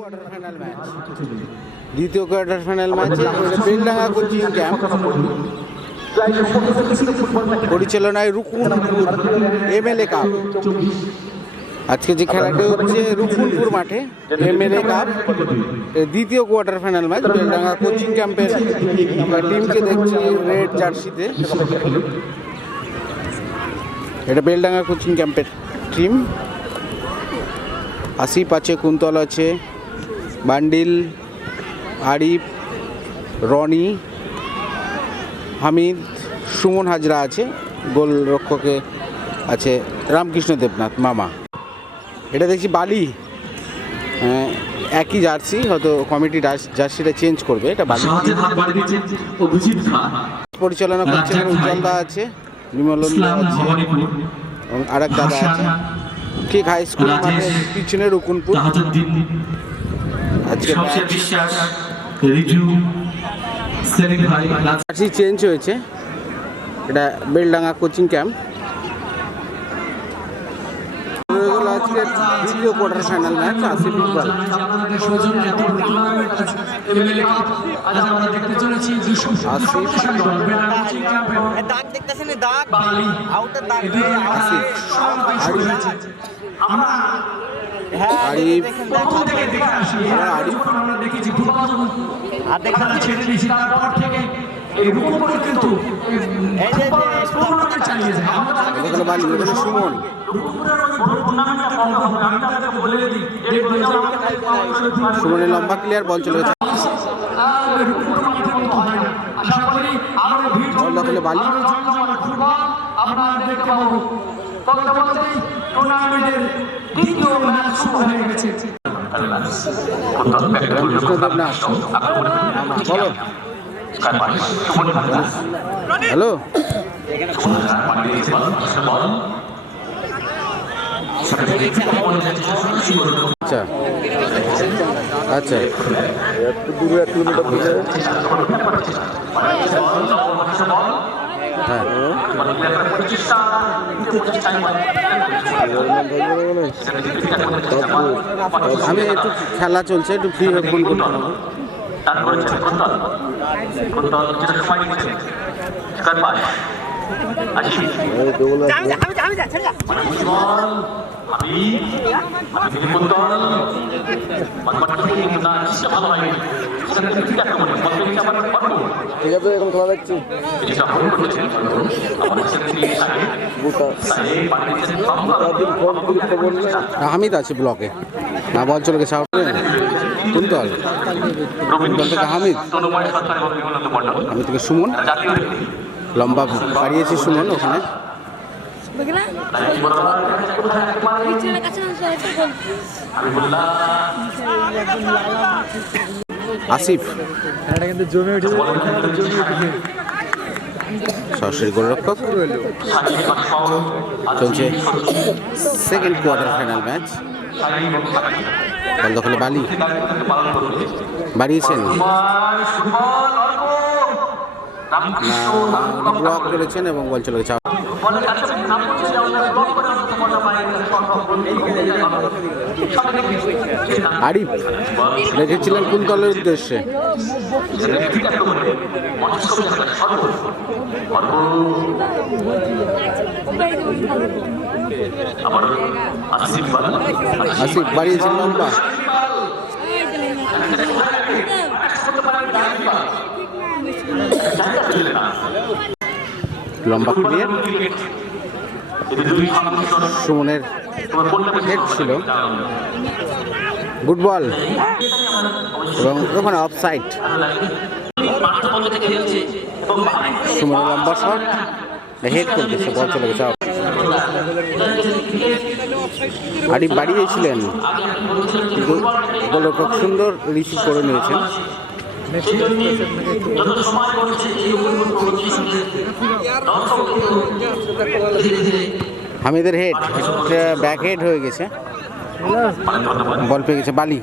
Match দ্বিতীয় quarter final ম্যাচে Beldanga coaching camp পরিচালনায় রুকুনপুর এমএলএ কাপ আজকে যে খেলাটি হচ্ছে রুকুনপুর মাঠে, এমএলএ কাপ দ্বিতীয় quarter final match Beldanga coaching ক্যাম্পের আমরা টিমকে দেখছি রেড জার্সিতে এটা বেলডাঙ্গা কোচিং ক্যাম্পের টিম আসিফ আছে, কুন্তল আছে। বান্ডিল আরিফ রনি হামিদ সুমন হাজরা আছে গোলরক্ষকে আছে রামকৃষ্ণ দেবনাথ মামা। এটা দেখছি বালি। হ্যাঁ, একই জার্সি হয়তো কমিটি জার্সিটা চেঞ্জ করবে এটা বালি। পরিচালনা করছেন রাজ্জাক উজ্জ্বল দা আছে আছে এবং আরেক দাদা আছে। ঠিক হাই স্কুল মাঠের পিছনে রুকুনপুর। শমশের বিশ্বাস রিজু সেলিম ভাই জার্সি চেঞ্জ হয়েছে। এটা বেলডাঙ্গা কোচিং ক্যাম্প আজকে দ্বিতীয় quarter final match Asif Iqbal আপনাদের সৌজন্যে এত বড় টুর্নামেন্ট আছে এমএলএ কাপ আজ আমরা দেখতে চলেছি দুশো আসিফ। আমরা আরিফ প্রথম থেকে দেখে আসি আরিফ। আমরা দেখেছি যখন ছেড়ে দিয়েছি তারপর থেকে সুমন। সুমনের লম্বা ক্লিয়ার বল চলে গেছে। হয় বল আপনারা দেখতে পাবো। টুর্নামেন্টের দ্বিতীয় ম্যাচ শুরু হয়ে গেছে। রামকৃষ্ণ দেবনাথ মামা বলো হ্যালো আচ্ছা আচ্ছা। আমি একটু খেলা চলছে একটু ফ্রি ফোন করতে আমি আমি আমি যা ঠিক আছে এখন খেলা দেখছি। হামিদ আছে ব্লকে। না বল চলে গেছে থেকে হামিদ? আমি থেকে সুমন। লম্বা বাড়িয়েছে সুমন ওখানে। বুঝলা পিছনের কাছে না সবাই বল? আসিফ। সরাসরি গোলরক্ষক। চলছে second quarter final match ball দখলে বালি। বাড়িয়েছেন। ব্লক করেছেন এবং বল চলে আরিফ রেখেছিলেন কোন দলের উদ্দেশ্যে আসিফ বাড়িয়েছেন লম্বা লম্বা ক্লিয়ার সুমনের হেড ছিল। গুড বল এবং ওখানে অফ সাইড সুমনের লম্বা শট হেড করতেছে বল চলে গেছে। আরিফ বাড়িয়েছিলেন। সুন্দর রিসিভ করে নিয়েছেন। হামিদের হেড ব্যাক হেড হয়ে গেছে। বল পেয়ে গেছে বালি।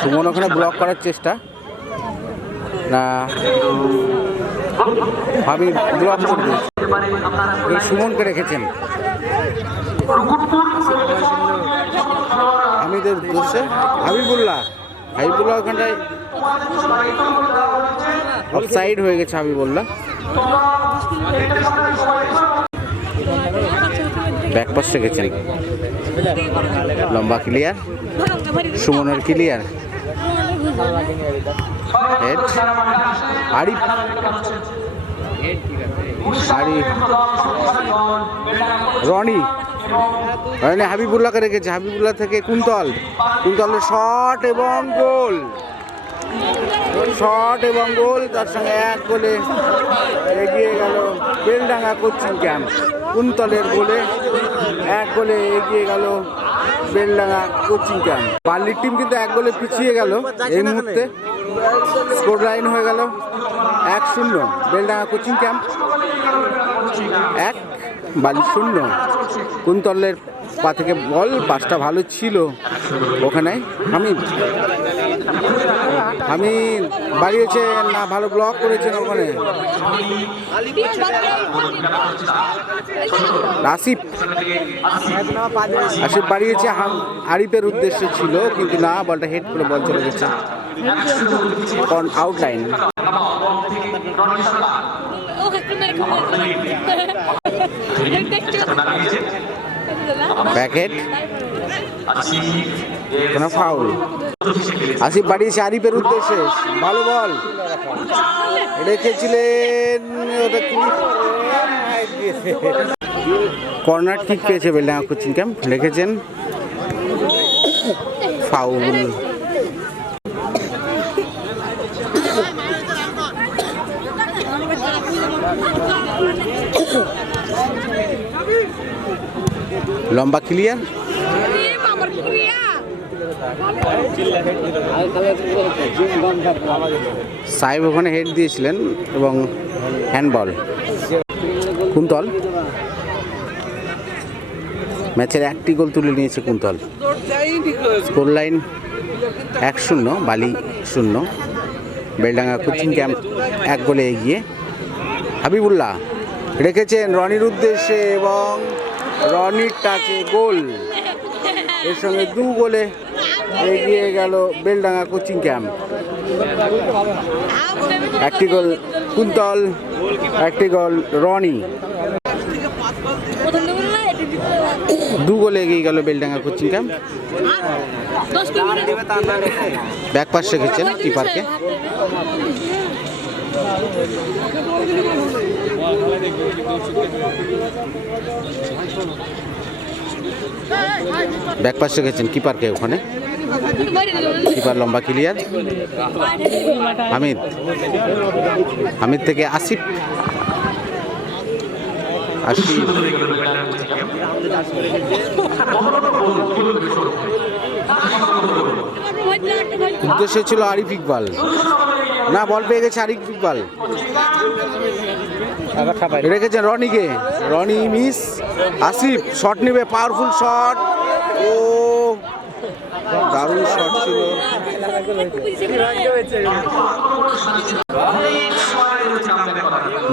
সুমন ওখানে ব্লক করার চেষ্টা। না ভাবি ব্লক করে সুমনকে রেখেছেন। হামিদের উদ্দেশ্যে হাবিবুল্লাহ। হাবিবুল্লাহ ওখানটায় সাইড হয়ে গেছে হাবিবুল্লাহ। ব্যাক পাশ রেখেছেন লম্বা ক্লিয়ার সুমনের ক্লিয়ার হেড রনি? রনি হাবিবুল্লাহকে রেখেছে। হাবিবুল্লাহ থেকে কুন্তল। কুন্তলের শট এবং গোল। শট এবং গোল, তার সঙ্গে এক গোলে এগিয়ে গেল বেলডাঙ্গা কোচিং ক্যাম্প। কুন্তলের গোলে এক গোলে এগিয়ে গেল বেলডাঙ্গা কোচিং ক্যাম্প। বার্লির টিম কিন্তু এক গোলে পিছিয়ে গেল এই মুহূর্তে। স্কোর লাইন হয়ে গেল এক শূন্য, বেলডাঙ্গা কোচিং ক্যাম্প। এক বালি শূন্য কুন্তলের পা থেকে বল পাসটা ভালো ছিল ওখানে। আমি আমি বাড়িয়েছে না, ভালো ব্লক করেছেন ওখানে। আসিফ আসিফ বাড়িয়েছে আরিফের উদ্দেশ্যে ছিল, কিন্তু না, বলটা হেড করে বল চলে গেছে। আউটলাইন ব্যাকেট কোনো ফাউল আসিফ বাড়িয়েছে আরিফের উদ্দেশ্যে। ভালো বল। রেখেছিলেন ওটা কর্নার ঠিক পেয়েছে বেলডাঙ্গা কোচিং ক্যাম্প রেখেছেন ফাউল লম্বা ক্লিয়ার সাহেব ওখানে হেড দিয়েছিলেন এবং হ্যান্ডবল কুন্তল? ম্যাচের একটি গোল তুলে নিয়েছে কুন্তল। স্কোর লাইন এক শূন্য, বালি শূন্য। বেলডাঙ্গা কোচিং ক্যাম্প এক গোলে এগিয়ে হাবিবুল্লাহ রেখেছেন রনির উদ্দেশ্যে এবং রনির টাচে গোল। এর সঙ্গে দু গোলে এগিয়ে গেল বেলডাঙ্গা কোচিং ক্যাম্প। একটি গোল কুন্তল, একটি গোল রনি। দু গোলে এগিয়ে গেল বেলডাঙ্গা কোচিং ক্যাম্প। ব্যাক রেখেছেন কিপারকে ব্যাক পাস রেখেছেন কিপারকে ওখানে? কিপার লম্বা ক্লিয়ার? হামিদ। হামিদ থেকে আসিফ। আসিফ। উদ্দেশ্য ছিল আরিফ ইকবাল। না, বল পেয়ে গেছে আরিফ ইকবাল। রেখেছেন রনিকে। রনি মিস, আসিফ শট নেবে পাওয়ারফুল শট ও, দারুণ শট ছিল।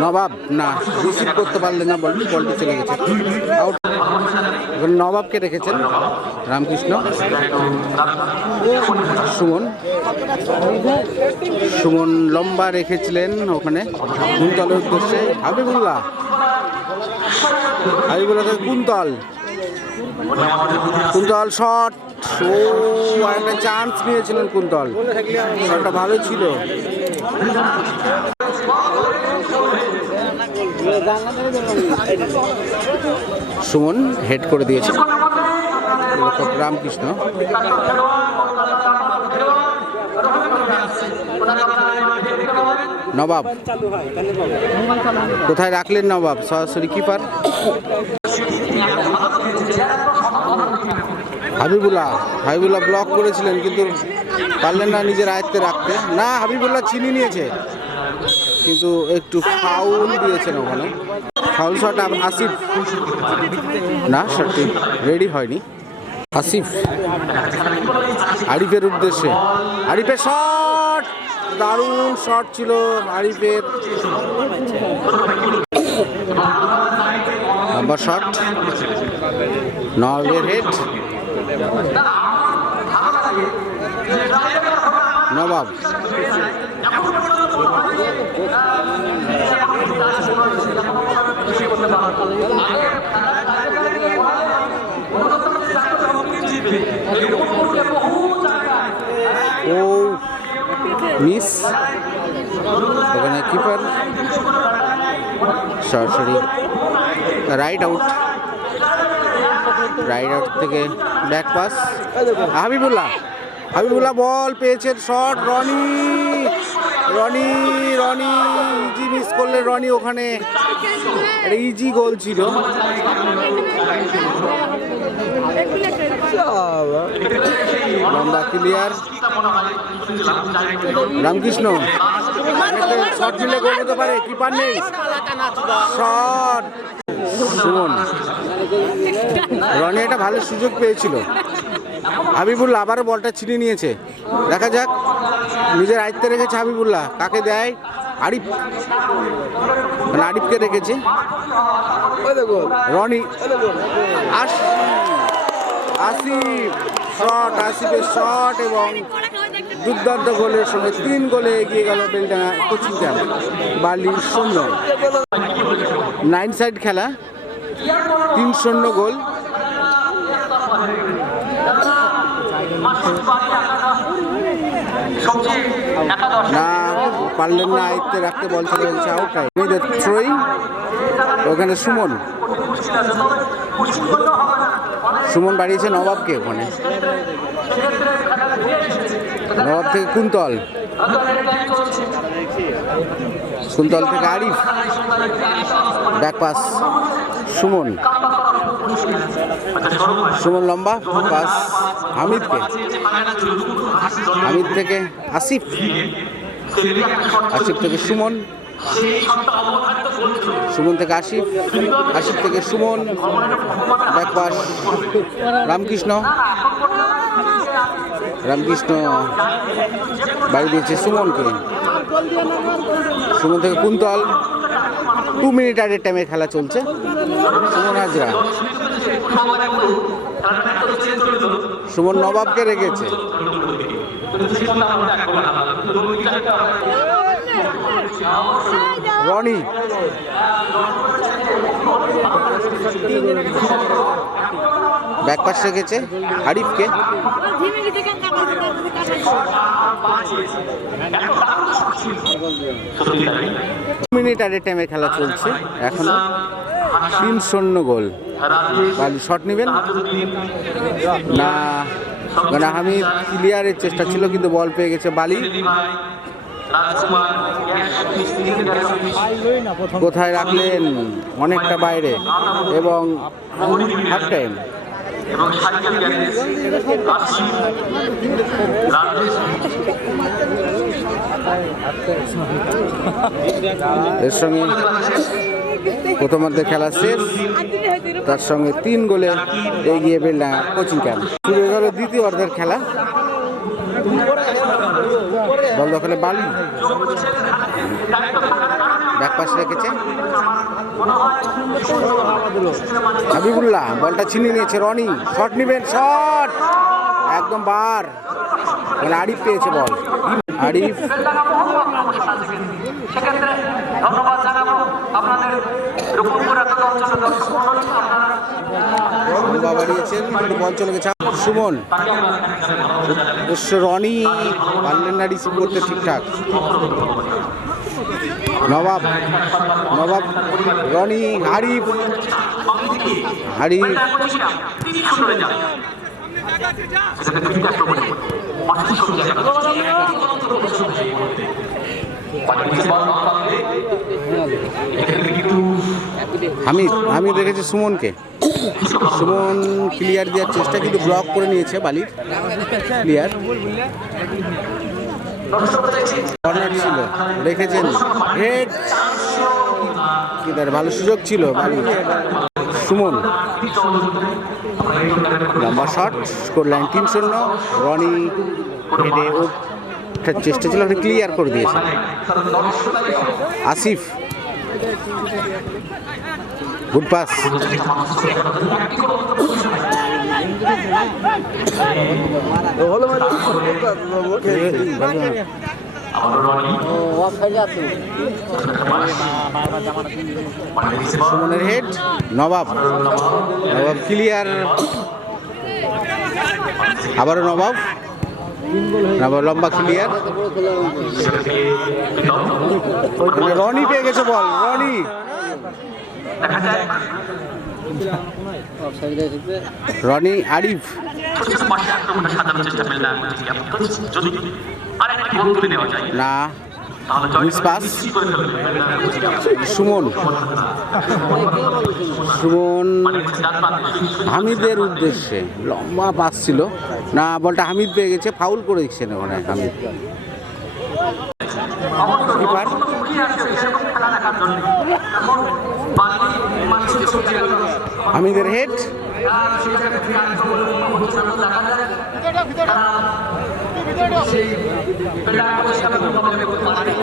নবাব? না, রিসিভ করতে পারলেন না বল বলটি চলে গেছে। নবাবকে রেখেছেন রামকৃষ্ণ, সুমন। সুমন লম্বা রেখেছিলেন ওখানে কুন্তলের উদ্দেশ্যে। হাবিবুল্লাহ হাবিবুল্লাহ কুন্তল। কুন্তল শট একটা চান্স নিয়েছিলেন কুন্তল। শটটা ভালো ছিল। সুমন হেড করে দিয়েছে। রামকৃষ্ণ। নবাব। কোথায় রাখলেন নবাব? সরাসরি কিপার। হাবিবুল্লাহ। হাবিবুল্লাহ ব্লক করেছিলেন, কিন্তু পারলেন না নিজের আয়ত্তে রাখতে। না, হাবিবুল্লাহ চিনি নিয়েছে। কিন্তু একটু ফাউল দিয়েছেন ওখানে। Foul shot Asif. না, শটটি রেডি হয়নি। আসিফ আরিফের উদ্দেশ্যে। আরিফের শট! দারুণ শট ছিল আরিফের। Number shot. নবের হেড নবাব। ও মিস ওখানে কিপার সরাসরি রাইট আউট রাইট আউট থেকে back pass Habibullah Habibullah ball পেয়েছেন shot Roni Roni Roni easy miss করলে রনি ওখানে একটা ইজি গোল ছিল। ক্লিয়ার রামকৃষ্ণ। শট মিলে গোল হতে পারে কিপার নেই। শট সুমন। রনি একটা ভালো সুযোগ পেয়েছিল। হাবিবুল্লাহ আবারও বলটা ছিনিয়ে নিয়েছে। দেখা যাক, নিজের আয়ত্তে রেখেছে হাবিবুল্লাহ। কাকে দেয়? আরিফ। মানে আরিফকে রেখেছে। রনি। আস- আসিফ। শট, আসিফের শট এবং দুর্দান্ত গোলের সঙ্গে তিন গোলে এগিয়ে গেল বেলডাঙ্গা কোচিং ক্যাম্প। বার্লির শূন্য। নাইন সাইড খেলা। তিন শূন্য গোল। না, পারলেন না, আয়ত্তে রাখতে বল চলে যাচ্ছে আউট মেয়েদের ওখানে সুমন। সুমন বাড়িয়েছে নবাবকে ওখানে। নবাব থেকে কুন্তল। কুন্তল থেকে Arif. Back pass Suman. Suman লম্বা পাস হামিদকে। হামিদ থেকে আসিফ। আসিফ থেকে সুমন। সুমন থেকে আসিফ। আসিফ থেকে Suman. Back pass Ramkrishna. Ramakrishna বাড়ি দিয়েছে সুমনকে। সুমন থেকে কুন্তল। টু মিনিট আরের টাইমে খেলা চলছে। সুমন সুমন নবাবকে রেখেছে। রনি। ব্যাক পাস রেখেছে আরিফকে। মিনিট আরের টাইমে খেলা চলছে, এখনও। তিন শূন্য গোল। শট নেবেন? না মানে আমি ক্লিয়ারের চেষ্টা ছিল, কিন্তু বল পেয়ে গেছে বালি। কোথায় রাখলেন? অনেকটা বাইরে। এবং টাইম এর সঙ্গে প্রথমার্ধে খেলা শেষ। তার সঙ্গে তিন গোলে এগিয়ে বেলডাঙ্গা কোচিং ক্যাম্প। শুরু গেল দ্বিতীয় অর্ধের খেলা। বল দখলে বালি। ব্যাক রেখেছে। হাবিবুল্লাহ, বলটা ছিনিয়ে নিয়েছে রনি। শট নিবেন, শট! একদম বার। মানে আরিফ পেয়েছে বল। আরিফ আপনাদের বাড়িয়েছেন সুমন অবশ্য রনি পারলেন না রিসিভ করতে ঠিকঠাক। নবাব নবাব রনি হারিফ হারিফ আমি হামিদ রেখেছে সুমনকে? সুমন ক্লিয়ার দেওয়ার চেষ্টা কিন্তু ব্লক করে নিয়েছে বালির। ক্লিয়ার কর্নার ছিল রেখেছেন ভালো সুযোগ ছিল বালির। সুমন। লম্বা শট স্কোর লাইন তিন শূন্য রনি একটা চেষ্টা ছিল ক্লিয়ার করে দিয়েছেন। Asif. Good pass Nawab. Nawab clear আবারও নবাব। নবাব লম্বা ক্লিয়ার রনি পেয়ে গেছে বল রনি। রনি আরিফ। না। পাস করে ফেলবে সুমন। সুমন মানে পাতে হামিদের উদ্দেশ্যে। লম্বা পাস ছিল। না বলটা হামিদ পেয়ে গেছে ফাউল করে দিচ্ছেন ওখানে হামিদ। কিপার হামিদের হেড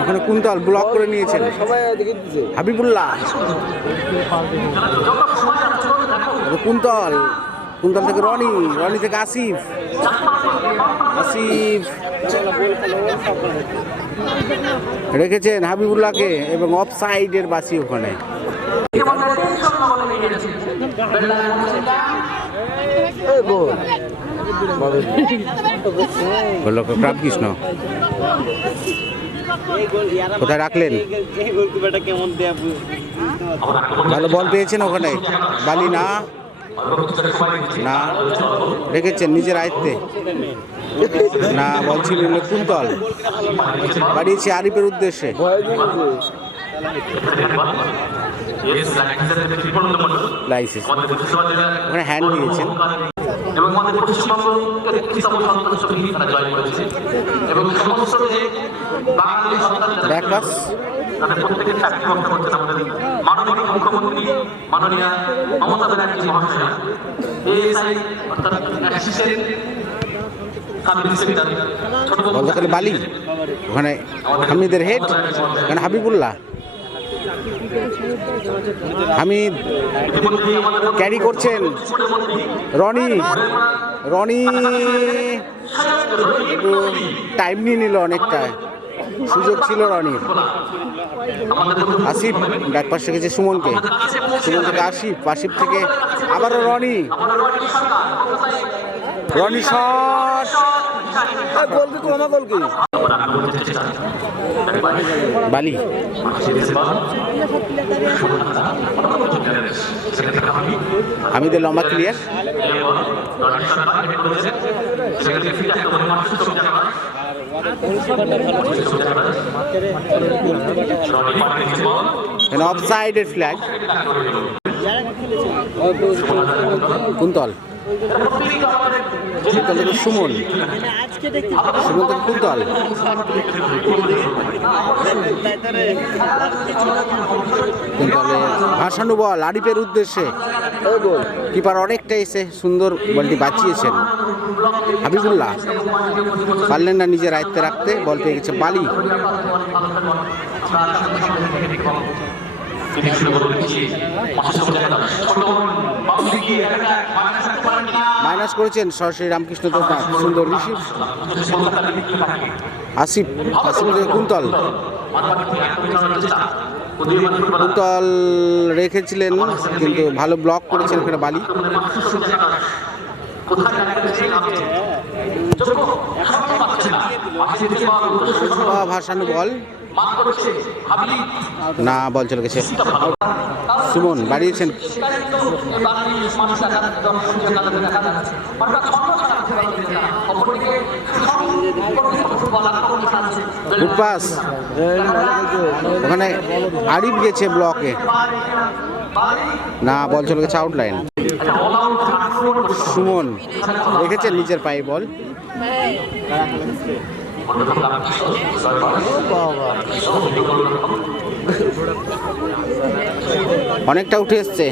ওখানে কুন্তল ব্লক করে নিয়েছেন। হাবিবুল্লাহ। কুন্তল। কুন্তল থেকে রনি রনি থেকে আসিফ। আসিফ। রেখেছেন হাবিবুল্লাহকে এবং অফ সাইডের বাসি ওখানে। বলল রামকৃষ্ণ। কোথায় রাখলেন? ভালো বল পেয়েছেন ওখানে। বালি না। না। রেখেছেন নিজের আয়ত্তে। না বলছি কুন্তল। বাড়িয়েছে আরিফের উদ্দেশ্যে। লাইসেন্স। ওখানে হ্যান্ড দিয়েছেন। এবং আমাদের পশ্চিমবঙ্গ খ্রিস্টান সন্তান ছবি তারা জয় করেছে। এবং সমস্ত যে বাঙালি সন্তান যারা ব্যাক পাস তাদের প্রত্যেকের চাকরি বন্ধ করছেন আমাদের মাননীয় মুখ্যমন্ত্রী মাননীয় মমতা ব্যানার্জি মহাশয়া। এএসআই অর্থাৎ অ্যাসিস্ট্যান্ট সাব ইন্সপেক্টর ছোট বল দখলে বালি। ওখানে হামিদের হেড ওখানে হাবিবুল্লাহ। ইতিমধ্যে ক্যারি করছেন রনি রনি টাইম নিয়ে নিল অনেকটা। সুযোগ ছিল রনির। আসিফ ব্যাক পাশ রেখেছে সুমনকে। সুমন থেকে আসিফ আসিফ থেকে আবারও রনি। রনি শট। বালি। হামিদের লম্বা ক্লিয়ার অফ সাইডের ফ্ল্যাগ কুন্তল সুমন। সুমন ভাসানু বল, আরিফের উদ্দেশ্যে। কিপার অনেকটা এসে সুন্দর বলটি বাঁচিয়েছেন। হাবিবুল্লাহ, পারলেন না নিজের আয়ত্তে রাখতে, বল পেয়ে গেছে বালি। মাইনাস করেছেন সরাসরি রামকৃষ্ণ তোটা সুন্দর ঋষি। আসিফ আসিফ কুন্তল। কুন্তল রেখেছিলেন, কিন্তু ভালো ব্লক করেছেন এখানে বালি। ভাসানো বল। না, বল চলে গেছে। সুমন, বাড়িয়েছেন গুড পাস ওখানে আরিফ গেছে ব্লকে। না, বল চলে গেছে আউটলাইন সুমন রেখেছেন নিজের পায়ে বল। অনেকটা উঠে এসছে।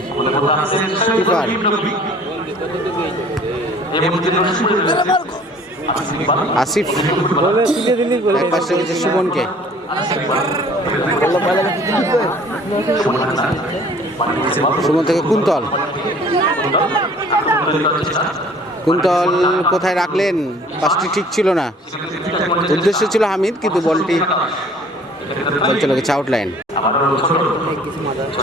আসিফ। সুমনকে। সুমন থেকে কুন্তল। কুন্তল কোথায় রাখলেন? পাশটি ঠিক ছিল না। উদ্দেশ্য ছিল হামিদ, কিন্তু বলটি বল চলে গেছে আউটলাইন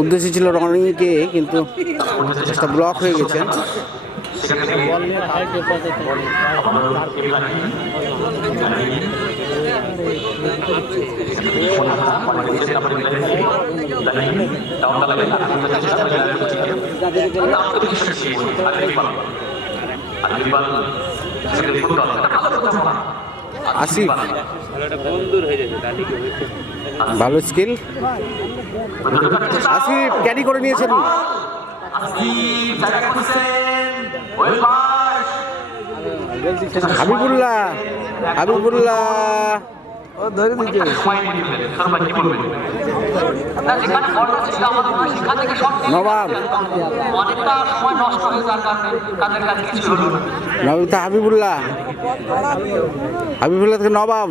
উদ্দেশ্য ছিল রনিকে কিন্তু চেষ্টা ব্লক হয়ে গেছে। আসিফ। ভালো স্কিল। আসিফ ক্যারি করে নিয়েছেন। হাবিবুল্লাহ হাবিবুল্লাহ। নবাব। অনেকটা সময় নষ্ট হয়ে যাওয়ার কারণে কাদের কাছে কিছু হলো না। নবিতা হাবিবুল্লাহ। হাবিবুল্লাহ থেকে নবাব।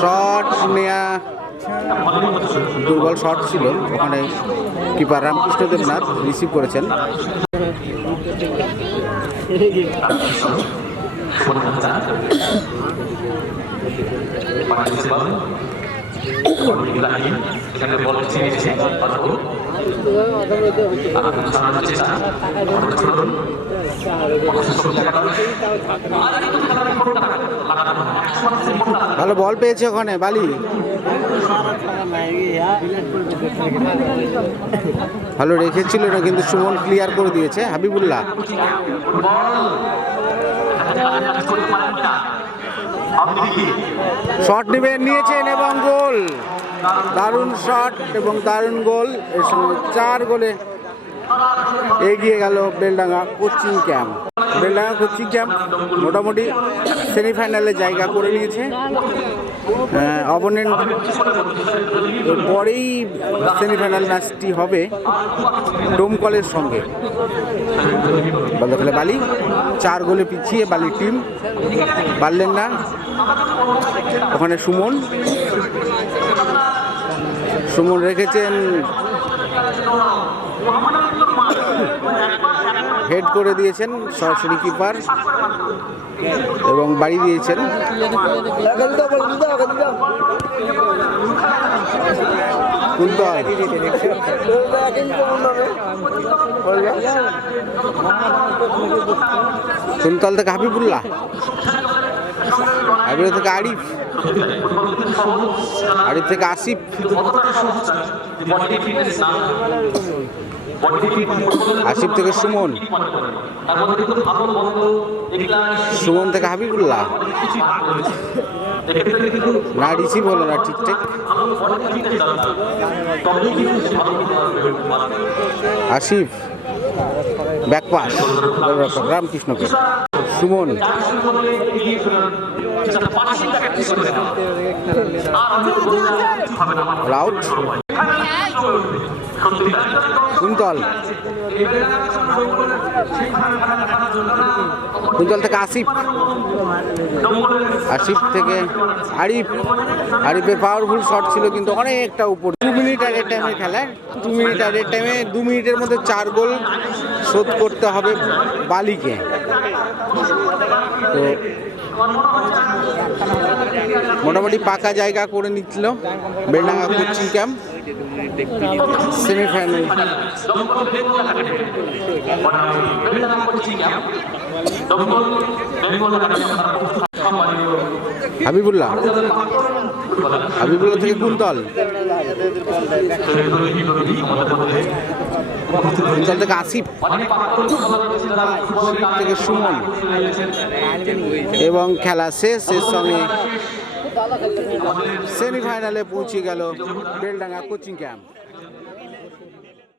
শট নেয়া দুর্বল শট ছিল। ওখানে কিপার রামকৃষ্ণ দেবনাথ রিসিভ করেছেন। এসেছে ভালো বল পেয়েছে ওখানে, বালি। ভালো রেখেছিল না কিন্তু সুমন ক্লিয়ার করে দিয়েছে, হাবিবুল্লাহ। শট নেবেন নিয়েছেন এবং গোল দারুণ শট এবং দারুণ গোল এর সঙ্গে চার গোলে এগিয়ে গেল Beldanga coaching camp. Beldanga coaching camp মোটামুটি সেমিফাইনালে জায়গা করে নিয়েছে। অপোনেন্ট পরেই সেমিফাইনাল ম্যাচটি হবে ডোমকলের সঙ্গে। বলতে বালি, চার গোলে পিছিয়ে বালির টিম। পারলেন না। ওখানে সুমন। সুমন রেখেছেন হেড করে দিয়েছেন সরাসরি কিপার এবং বাড়ি দিয়েছেন। কুন্তল থেকে হাবিবুল্লাহ। হাবিবুল্লাহ থেকে আরিফ। আরিফ থেকে আসিফ। আসিফ থেকে সুমন। সুমন থেকে হাবিবুল্লাহ। না রিসিভ হলো না ঠিকঠাক। আসিফ ব্যাকপাস রামকৃষ্ণকে। সুমন। আউট কুন্তল থেকে আসিফ? আসিফ থেকে আরিফ। আরিফের পাওয়ারফুল শট ছিল কিন্তু অনেকটা উপর। দু মিনিট আগের টাইমে খেলায় দু মিনিট আগের টাইমে দু মিনিটের মধ্যে চার গোল শোধ করতে হবে বালিকে। তো মোটামুটি পাকা জায়গা করে নিচ্ছিল Beldanga coaching camp. Semifinal Habibullah. Habibullah থেকে উপস্থিত হয়েছে কুন্তল থেকে আসিফ? থেকে সুমন? এবং খেলা শেষ শেষ সঙ্গে সেমিফাইনালে পৌঁছে গেল বেলডাঙ্গা কোচিং ক্যাম্প।